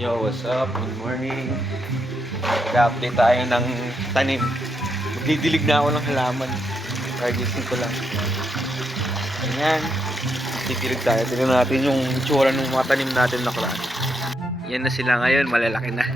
Yo, what's up? Good morning. Mag-update tayo ng tanim. Magdidilig na ako ng halaman. Kagising ko lang. Ayan. Didilig tayo. Tignan natin yung itsura ng mga tanim natin nakaraan. Yan na sila ngayon. Malalaki na.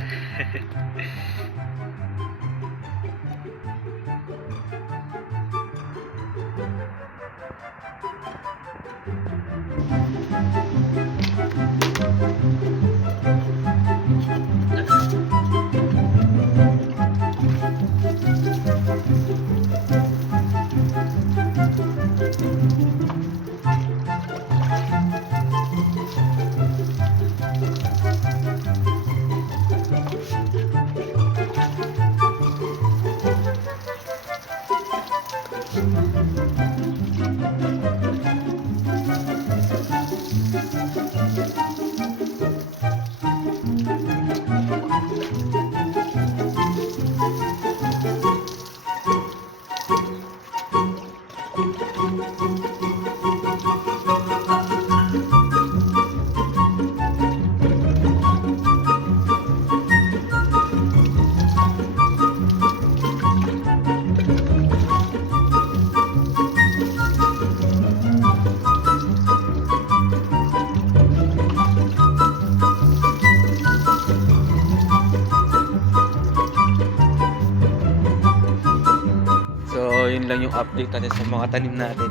So, yun lang yung update natin sa mga tanim natin.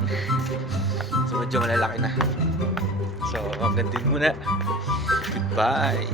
So, medyo malalaki na. So, hanggang din muna. Goodbye!